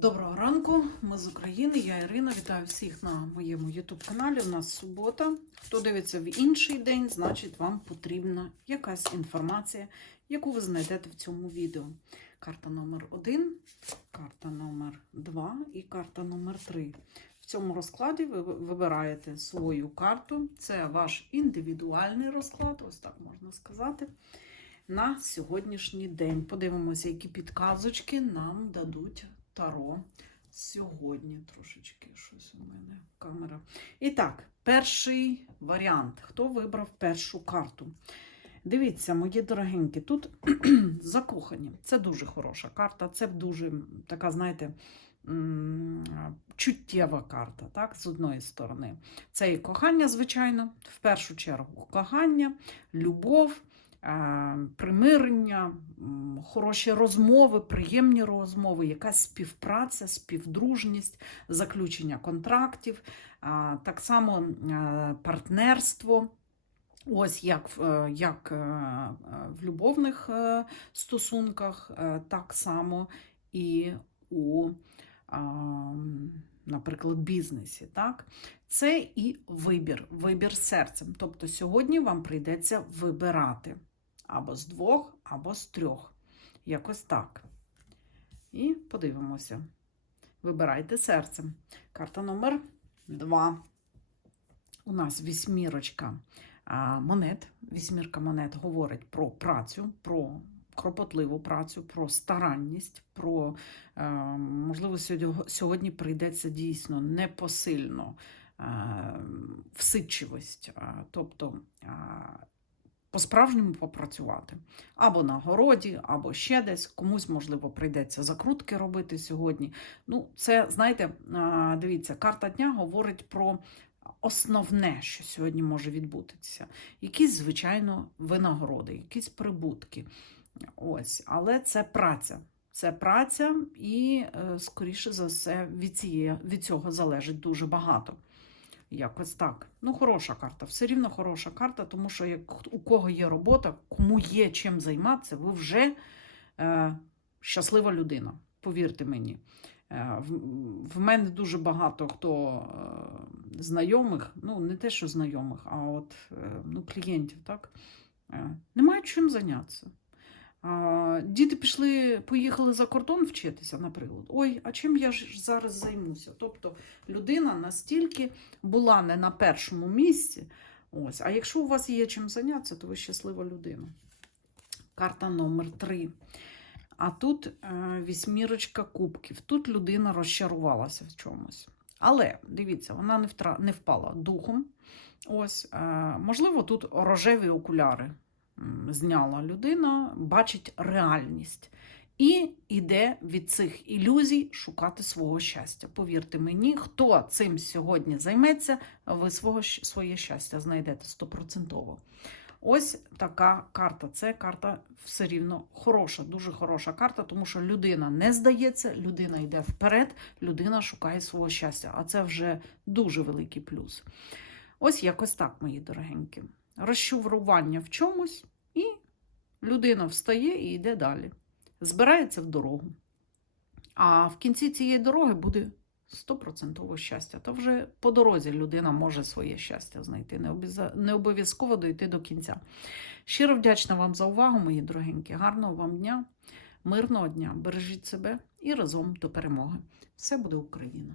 Доброго ранку, ми з України, я Ірина. Вітаю всіх на моєму YouTube каналі. У нас субота. Хто дивиться в інший день, значить вам потрібна якась інформація, яку ви знайдете в цьому відео. Карта номер 1 карта номер 2 і карта номер 3 В цьому розкладі ви вибираєте свою карту. Це ваш індивідуальний розклад, ось так можна сказати. На сьогоднішній день подивимося, які підказочки нам дадуть Таро сьогодні. Трошечки щось у мене камера. І так, перший варіант. Хто вибрав першу карту? Дивіться, мої дорогенькі, тут закохані. Це дуже хороша карта. Це дуже така, знаєте, чуттєва карта, так, з одної сторони. Це і кохання, звичайно, в першу чергу кохання, любов. Е, Примирення, хороші розмови, приємні розмови, якась співпраця, співдружність, заключення контрактів, так само е, партнерство. Ось як, е, як е, е, в любовних е, стосунках, е, так само і у, наприклад, бізнесі. Так? Це і вибір, вибір серцем. Тобто сьогодні вам прийдеться вибирати або з двох, або з трьох. Якось так. І подивимося. Вибирайте серцем. Карта номер два. У нас вісьмірочка монет. Вісьмірка монет говорить про працю, про кропотливу працю, про старанність, про, е, можливо, сьогодні, прийдеться дійсно непосильно е, всидчивість, е, тобто по-справжньому попрацювати. Або на городі, або ще десь. Комусь, можливо, прийдеться закрутки робити сьогодні. Ну, це, знаєте, дивіться, карта дня говорить про основне, що сьогодні може відбутися. Якісь, звичайно, винагороди, якісь прибутки. Ось, але це праця. Це праця, і, е, скоріше за все, від, цієї, від цього залежить дуже багато. Якось так. Ну, хороша карта. Все рівно хороша карта, тому що як у кого є робота, кому є чим займатися, ви вже е, щаслива людина. Повірте мені. Е, в, в мене дуже багато хто е, знайомих, ну не те, що знайомих, а от е, ну, клієнтів, так, е, не мають чим зайнятися. Діти пішли, поїхали за кордон вчитися, наприклад. Ой, а чим я ж зараз займуся? Тобто людина настільки була не на першому місці. Ось, а якщо у вас є чим зайнятися, то ви щаслива людина. Карта номер 3. А тут е, вісьмірочка кубків. Тут людина розчарувалася в чомусь. Але дивіться, вона не, втра... не впала духом. Ось, е, можливо, тут рожеві окуляри зняла людина, бачить реальність. І йде від цих ілюзій шукати свого щастя. Повірте мені, хто цим сьогодні займеться, ви свого, своє щастя знайдете стопроцентово. Ось така карта. Це карта все рівно хороша, дуже хороша карта, тому що людина не здається, людина йде вперед, людина шукає свого щастя. А це вже дуже великий плюс. Ось якось так, мої дорогенькі. Розчарування в чомусь, і людина встає і йде далі. Збирається в дорогу. А в кінці цієї дороги буде стопроцентове щастя. Та вже по дорозі людина може своє щастя знайти. Не обов'язково дойти до кінця. Щиро вдячна вам за увагу, мої дорогенькі. Гарного вам дня, мирного дня. Бережіть себе і разом до перемоги. Все буде Україна!